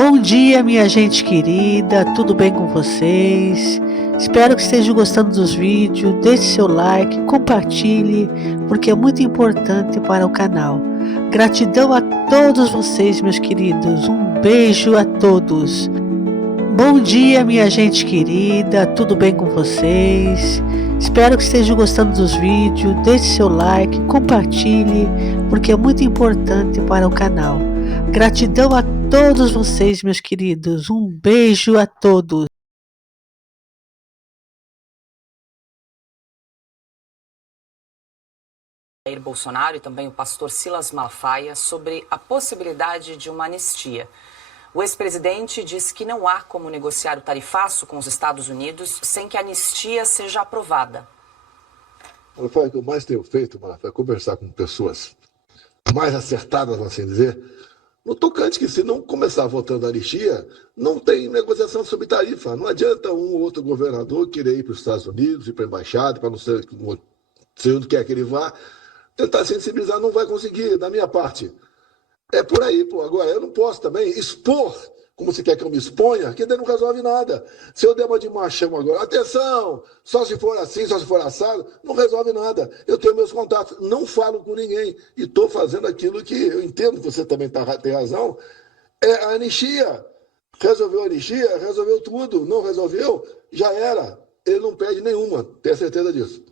Bom dia, minha gente querida, tudo bem com vocês? Espero que estejam gostando dos vídeos, deixe seu like, compartilhe, porque é muito importante para o canal. Gratidão a todos vocês, meus queridos, um beijo a todos. Bom dia, minha gente querida, tudo bem com vocês? Espero que estejam gostando dos vídeos, deixe seu like, compartilhe, porque é muito importante para o canal. Gratidão a todos vocês, meus queridos. Um beijo a todos. Jair Bolsonaro e também o pastor Silas Malafaia sobre a possibilidade de uma anistia. O ex-presidente disse que não há como negociar o tarifaço com os Estados Unidos sem que a anistia seja aprovada. Malafaia, o que eu mais tenho feito, Malafaia, é conversar com pessoas mais acertadas, assim dizer, no tocante que se não começar votando a anistia, não tem negociação sobre tarifa. Não adianta um ou outro governador querer ir para os Estados Unidos, ir para a embaixada, para não sei onde quer que ele vá, tentar sensibilizar, não vai conseguir, da minha parte. É por aí, pô. Agora, eu não posso também expor, como você quer que eu me exponha, que daí não resolve nada. Se eu der uma de machão agora, atenção, só se for assim, só se for assado, não resolve nada. Eu tenho meus contatos, não falo com ninguém. E estou fazendo aquilo que eu entendo que você também tem razão, é a anistia. Resolveu a anistia, resolveu tudo. Não resolveu, já era. Ele não perde nenhuma, tenha certeza disso.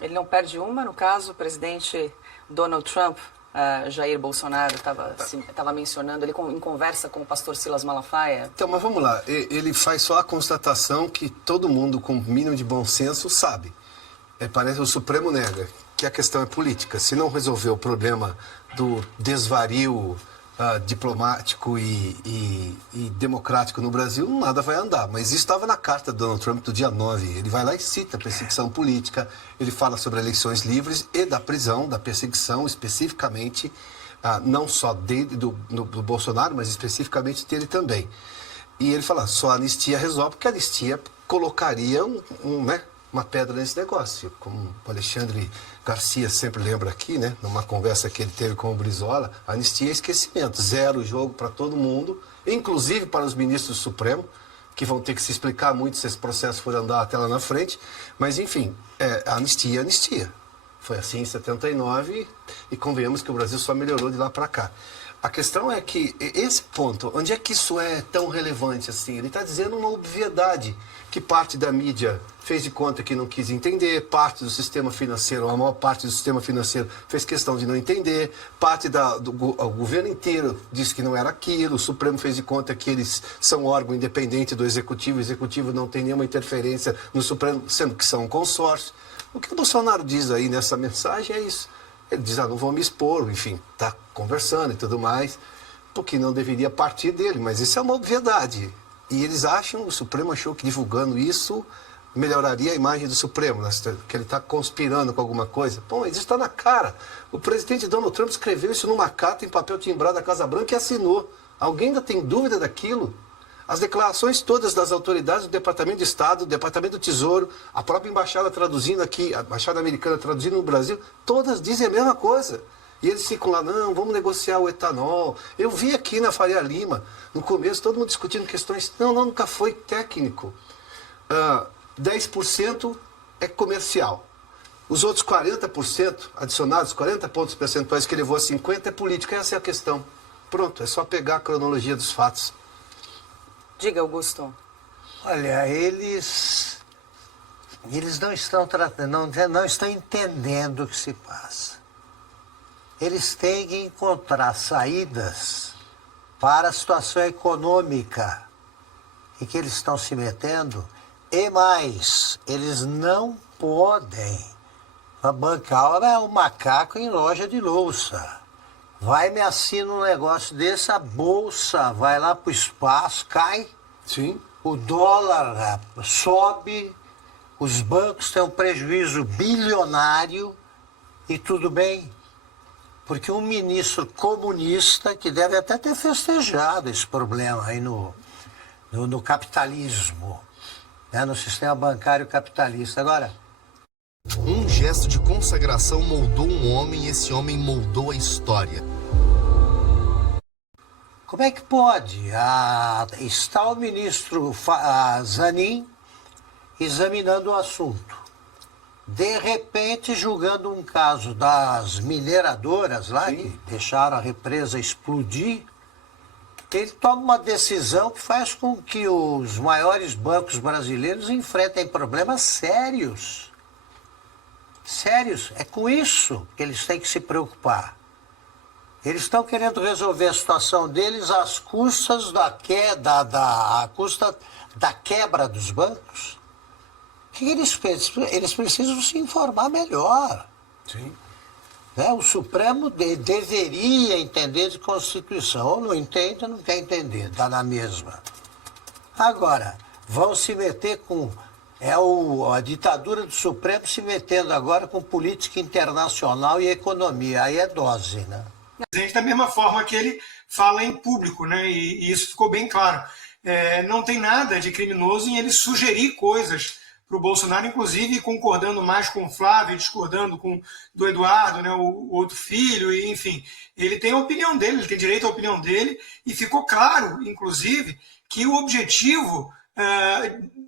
Ele não perde uma, no caso, o presidente Donald Trump, Jair Bolsonaro, estava mencionando ele em conversa com o pastor Silas Malafaia. Então, mas vamos lá, ele faz só a constatação que todo mundo com mínimo de bom senso sabe. Parece que o Supremo nega que a questão é política. Se não resolver o problema do desvario diplomático e democrático no Brasil, nada vai andar. Mas isso estava na carta do Donald Trump do dia 9. Ele vai lá e cita perseguição política, ele fala sobre eleições livres e da prisão, da perseguição especificamente, não só dele, do Bolsonaro, mas especificamente dele também. E ele fala, só a anistia resolve, porque a anistia colocaria uma pedra nesse negócio. Como o Alexandre Garcia sempre lembra aqui, né, numa conversa que ele teve com o Brizola, anistia é esquecimento, zero jogo para todo mundo, inclusive para os ministros do Supremo, que vão ter que se explicar muito se esse processo for andar até lá na frente, mas enfim, anistia é anistia. Foi assim em 79 e convenhamos que o Brasil só melhorou de lá para cá. A questão é que esse ponto, onde é que isso é tão relevante assim? Ele está dizendo uma obviedade que parte da mídia fez de conta que não quis entender, parte do sistema financeiro, a maior parte do sistema financeiro fez questão de não entender, parte do governo inteiro disse que não era aquilo, o Supremo fez de conta que eles são órgão independente do Executivo, o Executivo não tem nenhuma interferência no Supremo, sendo que são um consórcio. O que o Bolsonaro diz aí nessa mensagem é isso. Ele diz, não vou me expor, enfim, está conversando e tudo mais, porque não deveria partir dele, mas isso é uma obviedade. E eles acham, o Supremo achou que divulgando isso melhoraria a imagem do Supremo, né? Que ele está conspirando com alguma coisa. Bom, isso está na cara. O presidente Donald Trump escreveu isso numa carta em papel timbrado da Casa Branca e assinou. Alguém ainda tem dúvida daquilo? As declarações todas das autoridades do Departamento de Estado, do Departamento do Tesouro, a própria embaixada traduzindo aqui, a embaixada americana traduzindo no Brasil, todas dizem a mesma coisa. E eles ficam lá, não, vamos negociar o etanol. Eu vi aqui na Faria Lima, no começo, todo mundo discutindo questões. Não, nunca foi técnico. 10% é comercial. Os outros 40% adicionados, 40 pontos percentuais que levou a 50% é política. Essa é a questão. Pronto, é só pegar a cronologia dos fatos. Diga, Augusto. Olha, eles não estão tratando, não estão entendendo o que se passa. Eles têm que encontrar saídas para a situação econômica em que eles estão se metendo. E mais, eles não podem bancar o macaco em loja de louça. Vai me assina um negócio desse, a bolsa vai lá para o espaço, cai. Sim. O dólar sobe, os bancos têm um prejuízo bilionário e tudo bem. Porque um ministro comunista, que deve até ter festejado esse problema aí no capitalismo, né, no sistema bancário capitalista. Agora, um gesto de consagração moldou um homem e esse homem moldou a história. Como é que pode? Está o ministro Zanin examinando o assunto. De repente, julgando um caso das mineradoras lá, que deixaram a represa explodir, ele toma uma decisão que faz com que os maiores bancos brasileiros enfrentem problemas sérios. Sérios. É com isso que eles têm que se preocupar. Eles estão querendo resolver a situação deles às custas à custa da quebra dos bancos. O que eles pensam? Eles precisam se informar melhor. Sim. O Supremo deveria entender de Constituição. Ou não entende, ou não quer entender. Está na mesma. Agora, vão se meter com... a ditadura do Supremo se metendo agora com política internacional e economia. Aí é dose, né? Da mesma forma que ele fala em público, né? E isso ficou bem claro. Não tem nada de criminoso em ele sugerir coisas para o Bolsonaro, inclusive concordando mais com o Flávio, discordando do Eduardo, né, o outro filho, e, enfim. Ele tem a opinião dele, ele tem direito à opinião dele, e ficou claro, inclusive, que o objetivo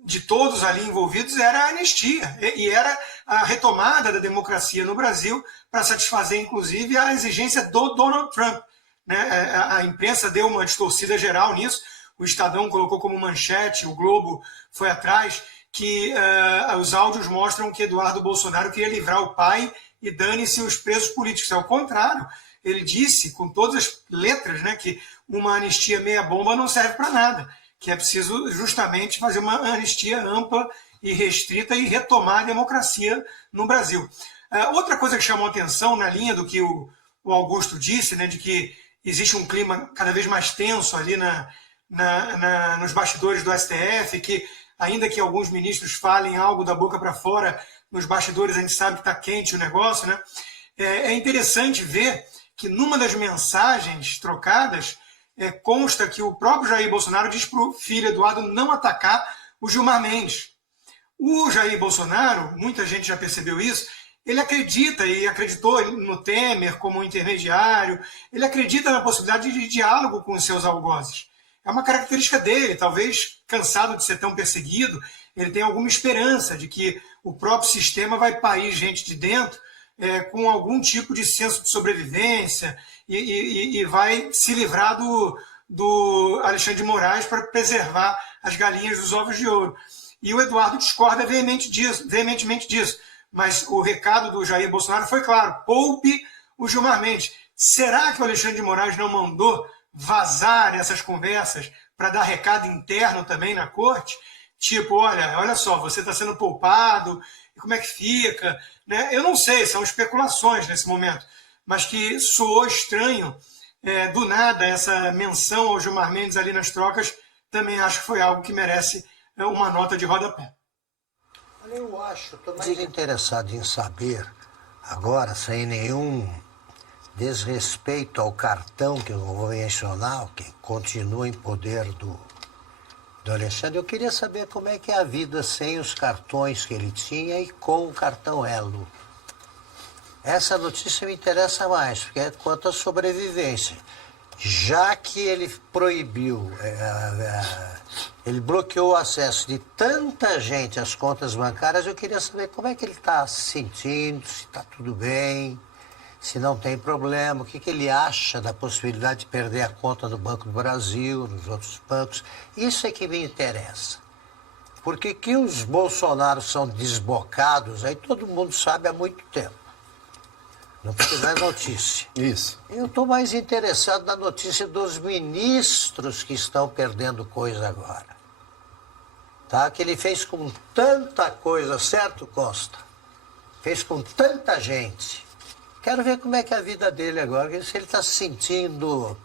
de todos ali envolvidos era a anistia, e era a retomada da democracia no Brasil para satisfazer, inclusive, a exigência do Donald Trump. Né? A imprensa deu uma distorcida geral nisso, o Estadão colocou como manchete, o Globo foi atrás, que os áudios mostram que Eduardo Bolsonaro queria livrar o pai e dane-se os presos políticos. Ao contrário, ele disse, com todas as letras, né, que uma anistia meia-bomba não serve para nada, que é preciso justamente fazer uma anistia ampla e restrita e retomar a democracia no Brasil. Outra coisa que chamou atenção, na linha do que o Augusto disse, né, de que existe um clima cada vez mais tenso ali nos bastidores do STF, que ainda que alguns ministros falem algo da boca para fora, nos bastidores a gente sabe que está quente o negócio, né? É interessante ver que numa das mensagens trocadas consta que o próprio Jair Bolsonaro diz para o filho Eduardo não atacar o Gilmar Mendes. O Jair Bolsonaro, muita gente já percebeu isso, ele acredita e acreditou no Temer como intermediário, ele acredita na possibilidade de diálogo com os seus algozes. É uma característica dele, talvez cansado de ser tão perseguido, ele tem alguma esperança de que o próprio sistema vai parir gente de dentro com algum tipo de senso de sobrevivência e vai se livrar do Alexandre de Moraes para preservar as galinhas dos ovos de ouro. E o Eduardo discorda veementemente disso. Mas o recado do Jair Bolsonaro foi claro, poupe o Gilmar Mendes. Será que o Alexandre de Moraes não mandou vazar essas conversas para dar recado interno também na corte? Tipo, olha só, você está sendo poupado, como é que fica? Né? Eu não sei, são especulações nesse momento, mas que soou estranho, do nada, essa menção ao Gilmar Mendes ali nas trocas, também acho que foi algo que merece uma nota de rodapé. Olha, eu acho, estou mais interessado em saber, agora, sem nenhum desrespeito ao cartão que eu vou mencionar, que continua em poder do Alexandre, eu queria saber como é que é a vida sem os cartões que ele tinha e com o cartão Elo. Essa notícia me interessa mais, porque é quanto à sobrevivência. Já que ele proibiu, ele bloqueou o acesso de tanta gente às contas bancárias, eu queria saber como é que ele está se sentindo, se está tudo bem, se não tem problema, o que ele acha da possibilidade de perder a conta do Banco do Brasil, nos outros bancos. Isso é que me interessa. Porque que os Bolsonaros são desbocados, aí todo mundo sabe há muito tempo. Não precisa de notícia. Isso. Eu estou mais interessado na notícia dos ministros que estão perdendo coisa agora. Tá? Que ele fez com tanta coisa, certo, Costa? Fez com tanta gente. Quero ver como é que é a vida dele agora, se ele está se sentindo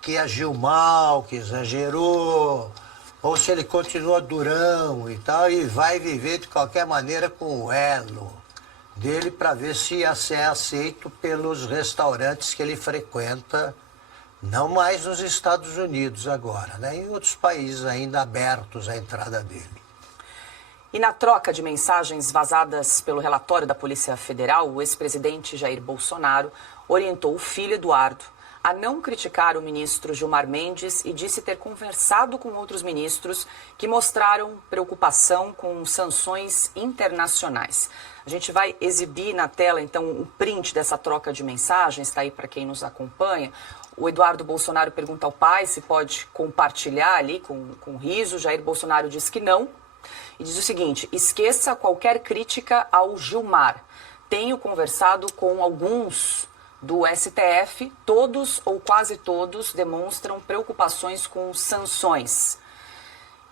que agiu mal, que exagerou, ou se ele continua durão e tal, e vai viver de qualquer maneira com o elo dele para ver se ia ser aceito pelos restaurantes que ele frequenta, não mais nos Estados Unidos agora, né? Em outros países ainda abertos à entrada dele. E na troca de mensagens vazadas pelo relatório da Polícia Federal, o ex-presidente Jair Bolsonaro orientou o filho Eduardo a não criticar o ministro Gilmar Mendes e disse ter conversado com outros ministros que mostraram preocupação com sanções internacionais. A gente vai exibir na tela, então, um print dessa troca de mensagens, está aí para quem nos acompanha. O Eduardo Bolsonaro pergunta ao pai se pode compartilhar ali com riso. Jair Bolsonaro diz que não. E diz o seguinte: esqueça qualquer crítica ao Gilmar. Tenho conversado com alguns do STF, todos ou quase todos demonstram preocupações com sanções.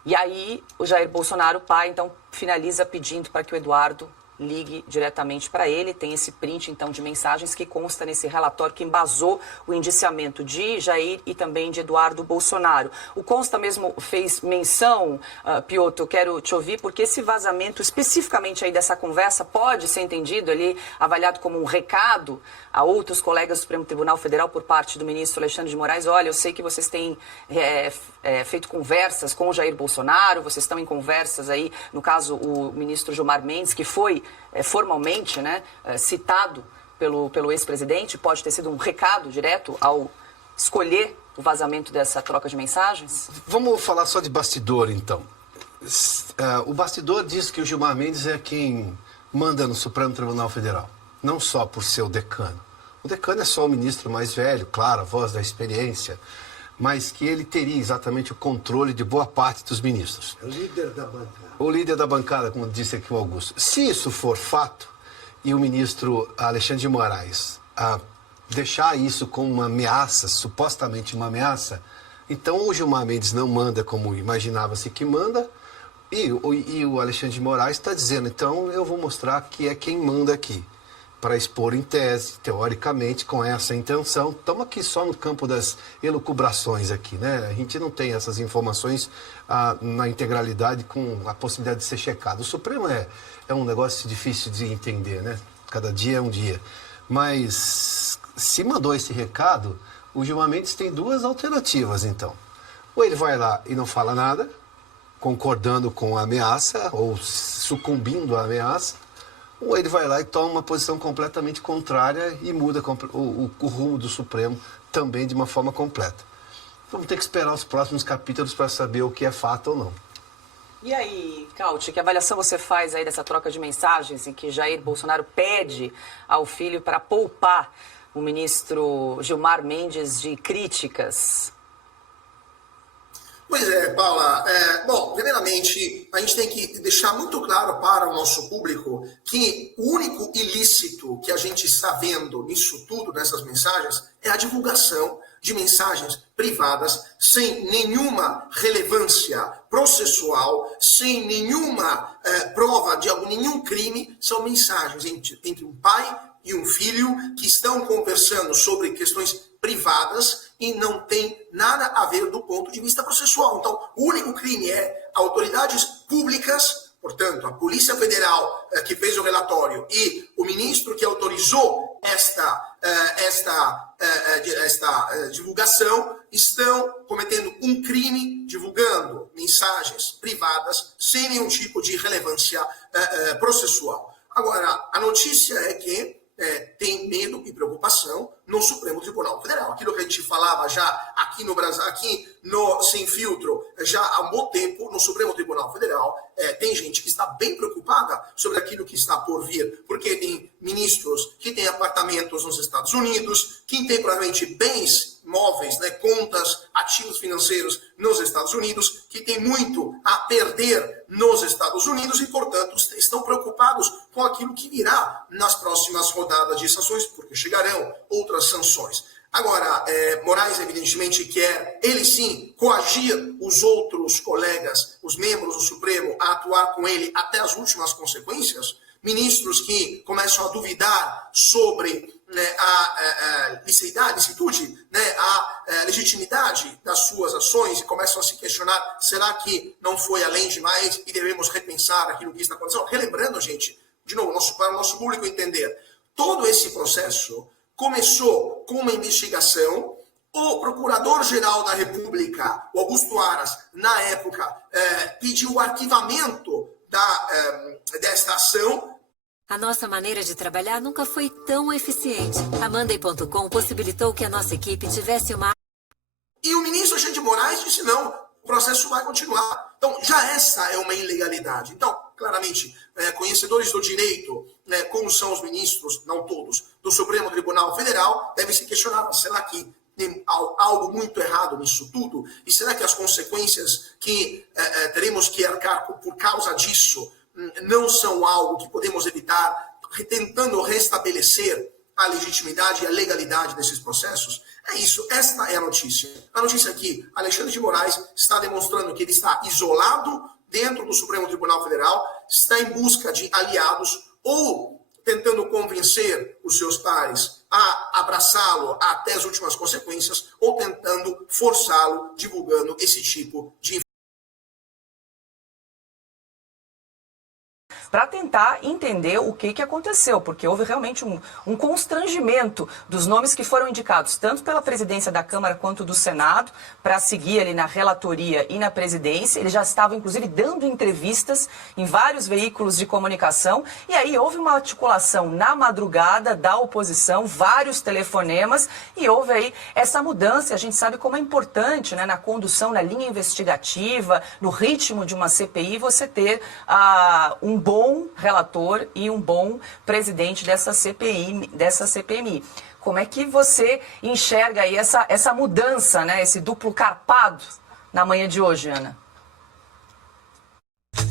E aí o Jair Bolsonaro, pai, então finaliza pedindo para que o Eduardo ligue diretamente para ele. Tem esse print, então, de mensagens que consta nesse relatório que embasou o indiciamento de Jair e também de Eduardo Bolsonaro. O Consta mesmo fez menção, Piotr, eu quero te ouvir, porque esse vazamento, especificamente aí dessa conversa, pode ser entendido ali, avaliado como um recado a outros colegas do Supremo Tribunal Federal por parte do ministro Alexandre de Moraes. Olha, eu sei que vocês têm feito conversas com o Jair Bolsonaro, vocês estão em conversas aí, no caso, o ministro Gilmar Mendes, que foi formalmente, né, citado pelo ex-presidente, pode ter sido um recado direto ao escolher o vazamento dessa troca de mensagens? Vamos falar só de bastidor, então. O bastidor diz que o Gilmar Mendes é quem manda no Supremo Tribunal Federal, não só por ser o decano. O decano é só o ministro mais velho, claro, a voz da experiência, mas que ele teria exatamente o controle de boa parte dos ministros. É o líder da bancada. O líder da bancada, como disse aqui o Augusto. Se isso for fato, e o ministro Alexandre de Moraes deixar isso como uma ameaça, supostamente uma ameaça, então o Gilmar Mendes não manda como imaginava-se que manda, e o Alexandre de Moraes está dizendo, então eu vou mostrar que é quem manda aqui, para expor em tese, teoricamente, com essa intenção. Estamos aqui só no campo das elucubrações aqui, né? A gente não tem essas informações na integralidade com a possibilidade de ser checado. O Supremo é um negócio difícil de entender, né? Cada dia é um dia. Mas se mandou esse recado, o Gilmar Mendes tem duas alternativas, então. Ou ele vai lá e não fala nada, concordando com a ameaça, ou sucumbindo à ameaça, ou ele vai lá e toma uma posição completamente contrária e muda o rumo do Supremo também de uma forma completa. Vamos ter que esperar os próximos capítulos para saber o que é fato ou não. E aí, Cauti, que avaliação você faz aí dessa troca de mensagens em que Jair Bolsonaro pede ao filho para poupar o ministro Gilmar Mendes de críticas? Pois é, Paula. Bom, primeiramente, a gente tem que deixar muito claro para o nosso público que o único ilícito que a gente está vendo nisso tudo, nessas mensagens, é a divulgação de mensagens privadas sem nenhuma relevância processual, sem nenhuma prova de nenhum crime. São mensagens entre um pai e um filho que estão conversando sobre questões privadas e não tem nada a ver do ponto de vista processual. Então, o único crime é autoridades públicas, portanto, a Polícia Federal que fez o relatório e o ministro que autorizou esta divulgação estão cometendo um crime divulgando mensagens privadas sem nenhum tipo de relevância processual. Agora, a notícia é que tem medo e preocupação no Supremo Tribunal Federal. Aquilo que a gente falava já aqui no Brasil, aqui no Sem Filtro, já há um bom tempo, no Supremo Tribunal Federal, tem gente que está bem preocupada sobre aquilo que está por vir, porque tem ministros que têm apartamentos nos Estados Unidos, que têm provavelmente bens móveis, né, contas, ativos financeiros nos Estados Unidos, que tem muito a perder nos Estados Unidos e, portanto, estão preocupados com aquilo que virá nas próximas rodadas de sanções, porque chegarão outras sanções. Agora, Moraes, evidentemente, quer, ele sim, coagir os outros colegas, os membros do Supremo, a atuar com ele até as últimas consequências. Ministros que começam a duvidar sobre a licitude, né, a legitimidade das suas ações e começam a se questionar, será que não foi além demais e devemos repensar aquilo que está acontecendo? Relembrando, gente, de novo, para o nosso público entender, todo esse processo começou com uma investigação. O Procurador-Geral da República, o Augusto Aras, na época, pediu o arquivamento desta ação A nossa maneira de trabalhar nunca foi tão eficiente. A Monday.com possibilitou que a nossa equipe tivesse uma... E o ministro Alexandre de Moraes disse não, o processo vai continuar. Então, já essa é uma ilegalidade. Então, claramente, conhecedores do direito, como são os ministros, não todos, do Supremo Tribunal Federal, devem se questionar, será que tem algo muito errado nisso tudo? E será que as consequências que teremos que arcar por causa disso não são algo que podemos evitar, tentando restabelecer a legitimidade e a legalidade desses processos? É isso, esta é a notícia. A notícia é que Alexandre de Moraes está demonstrando que ele está isolado dentro do Supremo Tribunal Federal, está em busca de aliados ou tentando convencer os seus pares a abraçá-lo até as últimas consequências ou tentando forçá-lo, divulgando esse tipo de para tentar entender o que aconteceu, porque houve realmente um constrangimento dos nomes que foram indicados, tanto pela presidência da Câmara quanto do Senado, para seguir ali na relatoria e na presidência. Eles já estavam, inclusive, dando entrevistas em vários veículos de comunicação, e aí houve uma articulação na madrugada da oposição, vários telefonemas, e houve aí essa mudança. A gente sabe como é importante, né, na condução, na linha investigativa, no ritmo de uma CPI, você ter um bom relator e um bom presidente dessa CPMI. Como é que você enxerga aí essa mudança, né, esse duplo carpado na manhã de hoje, Ana?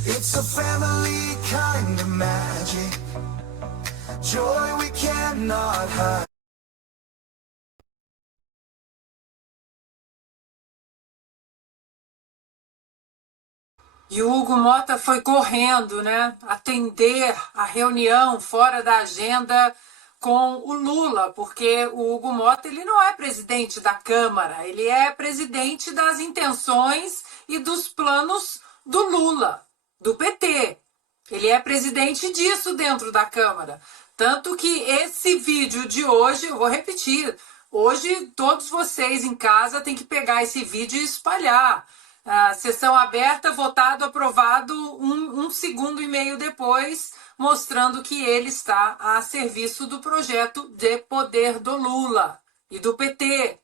It's a family kind of magic. Joy we cannot hide. E o Hugo Mota foi correndo, né, atender a reunião fora da agenda com o Lula, porque o Hugo Mota ele não é presidente da Câmara, ele é presidente das intenções e dos planos do Lula, do PT. Ele é presidente disso dentro da Câmara. Tanto que esse vídeo de hoje, eu vou repetir, hoje todos vocês em casa têm que pegar esse vídeo e espalhar. Sessão aberta, votado, aprovado, um segundo e meio depois, mostrando que ele está a serviço do projeto de poder do Lula e do PT.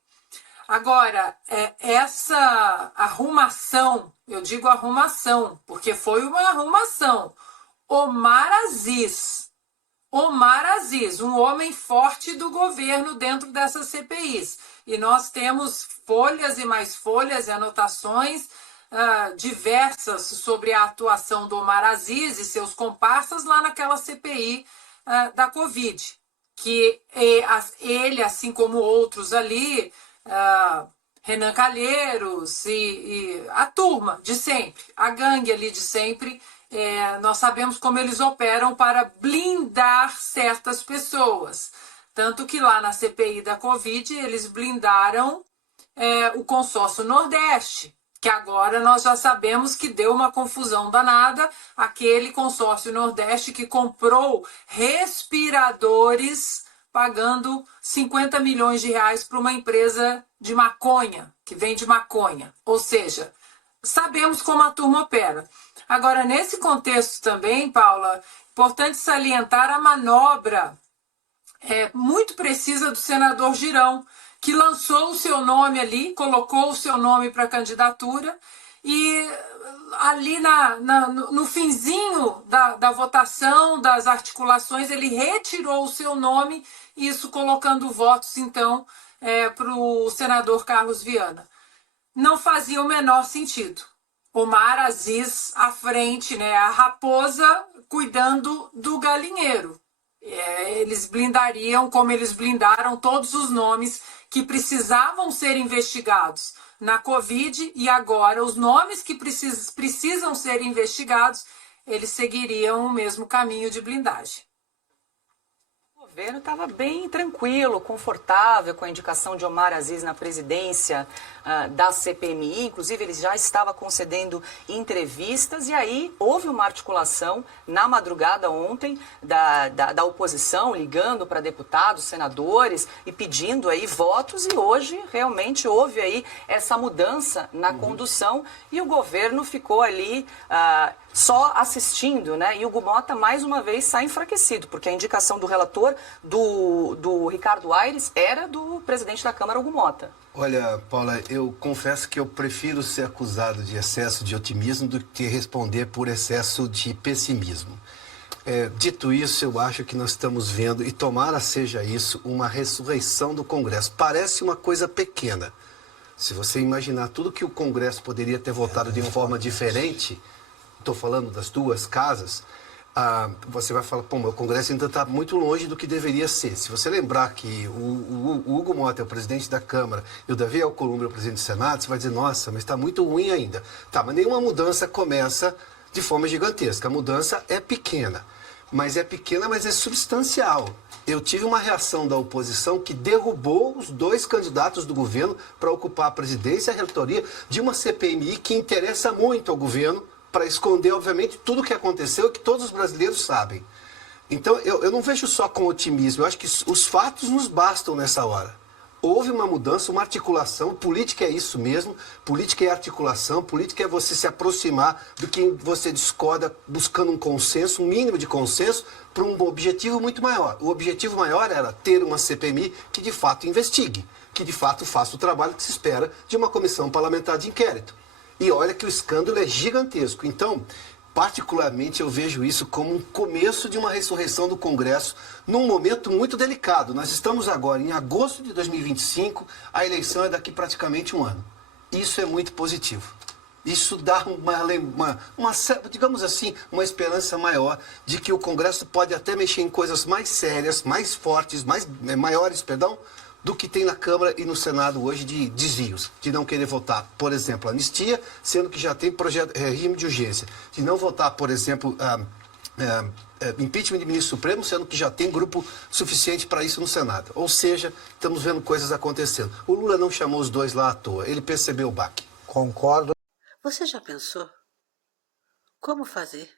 Agora, essa arrumação, eu digo arrumação, porque foi uma arrumação. Omar Aziz, um homem forte do governo dentro dessas CPIs. E nós temos folhas e mais folhas e anotações diversas sobre a atuação do Omar Aziz e seus comparsas lá naquela CPI da Covid. Que ele, assim como outros ali, Renan Calheiros e a turma de sempre, a gangue ali de sempre, nós sabemos como eles operam para blindar certas pessoas. Tanto que lá na CPI da Covid eles blindaram o consórcio Nordeste, que agora nós já sabemos que deu uma confusão danada, aquele consórcio Nordeste que comprou respiradores pagando 50 milhões de reais para uma empresa de maconha, que vende maconha. Ou seja, sabemos como a turma opera. Agora, nesse contexto também, Paula, importante salientar a manobra muito precisa do senador Girão, que lançou o seu nome ali, colocou o seu nome para candidatura e ali no finzinho da votação, das articulações, ele retirou o seu nome, isso colocando votos, então, para o senador Carlos Viana. Não fazia o menor sentido. Omar Aziz à frente, né, a raposa cuidando do galinheiro. Eles blindariam, como eles blindaram todos os nomes que precisavam ser investigados na Covid, e agora os nomes que precisam ser investigados, eles seguiriam o mesmo caminho de blindagem. governo estava bem tranquilo, confortável com a indicação de Omar Aziz na presidência da CPMI. Inclusive, ele já estava concedendo entrevistas e aí houve uma articulação na madrugada ontem da oposição, ligando para deputados, senadores e pedindo aí votos. E hoje realmente houve aí essa mudança na condução e o governo ficou ali só assistindo, né? E o Hugo Mota, mais uma vez, sai enfraquecido, porque a indicação do relator, do Ricardo Aires, era do presidente da Câmara, Hugo Mota. Olha, Paula, eu confesso que eu prefiro ser acusado de excesso de otimismo do que responder por excesso de pessimismo. Dito isso, eu acho que nós estamos vendo, e tomara seja isso, uma ressurreição do Congresso. Parece uma coisa pequena. Se você imaginar tudo que o Congresso poderia ter votado de forma diferente, estou falando das duas casas, você vai falar, pô, mas o Congresso ainda está muito longe do que deveria ser. Se você lembrar que o Hugo Mota é o presidente da Câmara e o Davi Alcolumbre é o presidente do Senado, você vai dizer, nossa, mas está muito ruim ainda. Tá, mas nenhuma mudança começa de forma gigantesca. A mudança é pequena, mas é substancial. Eu tive uma reação da oposição que derrubou os dois candidatos do governo para ocupar a presidência e a relatoria de uma CPMI que interessa muito ao governo, para esconder, obviamente, tudo o que aconteceu e que todos os brasileiros sabem. Então, eu não vejo só com otimismo, eu acho que os fatos nos bastam nessa hora. Houve uma mudança, uma articulação, política é isso mesmo, política é articulação, política é você se aproximar do que você discorda, buscando um consenso, um mínimo de consenso, para um objetivo muito maior. O objetivo maior era ter uma CPMI que de fato investigue, que de fato faça o trabalho que se espera de uma comissão parlamentar de inquérito. E olha que o escândalo é gigantesco. Então, particularmente, eu vejo isso como um começo de uma ressurreição do Congresso num momento muito delicado. Nós estamos agora em agosto de 2025, a eleição é daqui praticamente um ano. Isso é muito positivo. Isso dá digamos assim, uma esperança maior de que o Congresso pode até mexer em coisas mais sérias, mais fortes, maiores, do que tem na Câmara e no Senado hoje de desvios, de não querer votar, por exemplo, anistia, sendo que já tem regime de urgência, de não votar, por exemplo, impeachment de ministro supremo, sendo que já tem grupo suficiente para isso no Senado. Ou seja, estamos vendo coisas acontecendo. O Lula não chamou os dois lá à toa, ele percebeu o baque. Concordo. Você já pensou? Como fazer